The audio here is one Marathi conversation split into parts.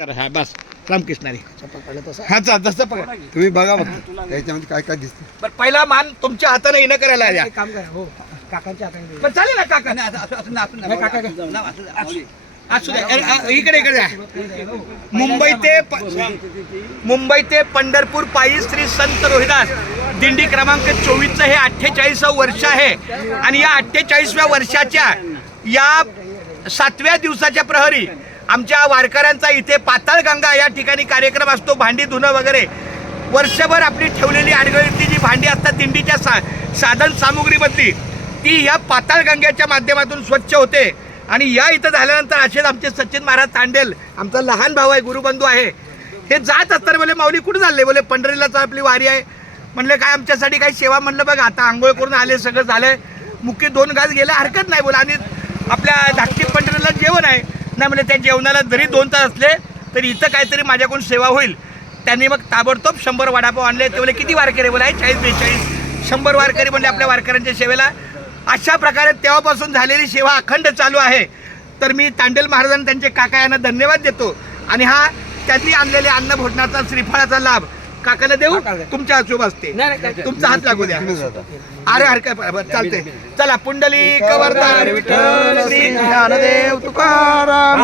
करा हा बस रामकृष्णारी हा चा जसं पकड तुम्ही बघा फक्त त्याच्यामध्ये काय काय दिसतं बरं पहिला मान तुमच्या हाताने येणं करायला द्या एक काम करा हो काकांच्या हाताने दे. पण चालेल ना काका नाही, काका. असू द्या अरे, आ, इकडे इकडे द्या मुंबई ते प- मुंबई ते पंढरपूर पायी श्री संत रोहिदास दिंडी क्रमांक चोवीसचं हे अठ्ठेचाळीसावं वर्ष आहे आणि या अठ्ठेचाळीसव्या वर्षाच्या या सातव्या दिवसाच्या प्रहरी आमच्या वारकऱ्यांचा इथे पाताळगंगा या ठिकाणी कार्यक्रम असतो भांडी धुणं वगैरे. वर्षभर आपली ठेवलेली आडगळीतली जी भांडी असतात दिंडीच्या सा साधन सामुग्रीमधली ती ह्या पाताळगंगेच्या माध्यमातून स्वच्छ होते. आणि या इथं झाल्यानंतर असेच आमचे सचिन महाराज तांडेल आमचा लहान भाऊ आहे गुरुबंधू आहे. हे जात असताना बोले माऊली कुठे चालले? बोले पंढरीलाच आपली वारी आहे. म्हणले काय आमच्यासाठी काही सेवा? म्हणलं बघ आता आंघोळ करून आले सगळं झालं मुख्य दोन घास गेले हरकत नाही बोला आणि आपल्या धाकटी पंढरीला जेवण आहे. नाही म्हणजे त्या जेवणाला जरी दोन तास असले तरी इथं काहीतरी माझ्याकडून सेवा होईल. त्यांनी मग ताबडतोब शंभर वडापाव आणले. ते किती वारकरी बोला आहे चाळीस बेचाळीस. शंभर वारकरी म्हणले आपल्या वारकऱ्यांच्या सेवेला. अशा प्रकारे तेव्हापासून झालेली सेवा अखंड चालू आहे. तर मी तांडेल महाराजांना त्यांचे काका यांना धन्यवाद देतो. आणि हा त्यांनी आणलेले अन्नभोजनाचा श्रीफळाचा लाभ काकाला देऊ? तुमच्या अशुभ असते. नाही, नाही, काय- तुमचा हात लागू द्या. अरे हरकत चालते चला पुंडली कवरदार विठ्ठल श्री ज्ञानदेव तुकाराम.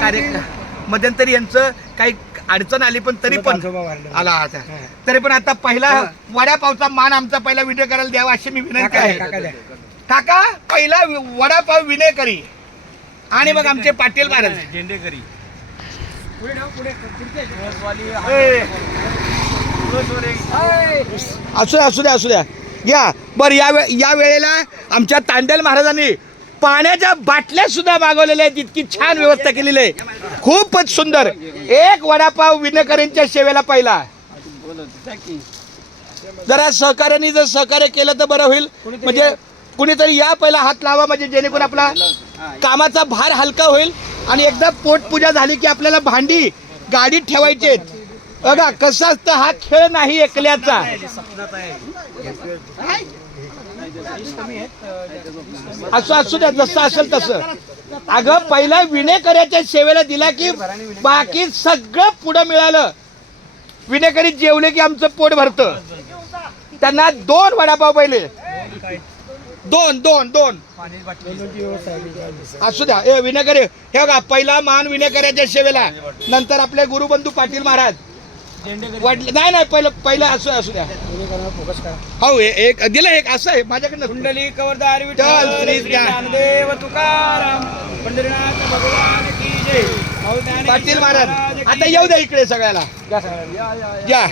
कार्यक्रम? मध्यंतरी यांचं काही अडचण आली पण तरी पण आजोबा. आला आता. तरी पण आता पहिला वडापावचा मान आमचा पहिला व्हिडिओ करायला द्यावा अशी मी विनंती आहे. काका पहिला वडापाव विनेकरी आणि मग आमचे पाटील महाराज. झेंडेकरी पुढे ठेव, पुढे. पुढचे. ए, हाय. असू द्या असू द्या असू द्या या बर या वे या वेळेला आमच्या तांडेल महाराजांनी पाण्याच्या बाटल्या सुद्धा मागवलेल्या आहेत. इतकी छान व्यवस्था केलेली आहे. खूपच सुंदर. एक वडापाव विनकरींच्या सेवेला पहिला. जरा सहकार्याने जर सहकार्य केलं तर बरं होईल. म्हणजे कुणीतरी या पहिला हात लावा म्हणजे जेणेकरून आपला कामाचा भार हलका होईल. आणि एकदा पोटपूजा झाली की आपल्याला भांडी गाडीत ठेवायचे आहेत. बघा कसं असतं हा खेळ नाही एकल्याचा. असं असू द्या जसं असेल तसं. अगं पहिला विणेकऱ्याच्या सेवेला दिला की बाकी सगळं पुढं मिळालं. विणेकरी जेवले की आमचं पोट भरतं. त्यांना दोन वडापाव पहिले. दोन दोन दोन. असू द्या. ए विनेकरे हे बघा पहिला मान विनेकऱ्याच्या सेवेला. नंतर आपले गुरुबंधू पाटील महाराज. वडले नाही नाही पहिलं पहिलं असू असू द्या. हो एक दिलं एक असं आहे. माझ्याकडनं कुंडली कवरदार विठ्ठल श्री श्री ज्ञान. ज्ञानदेव तुकाराम. पंढरीनाथ भगवान की जय. पाटील महाराज आता येऊ द्या इकडे सगळ्याला. या.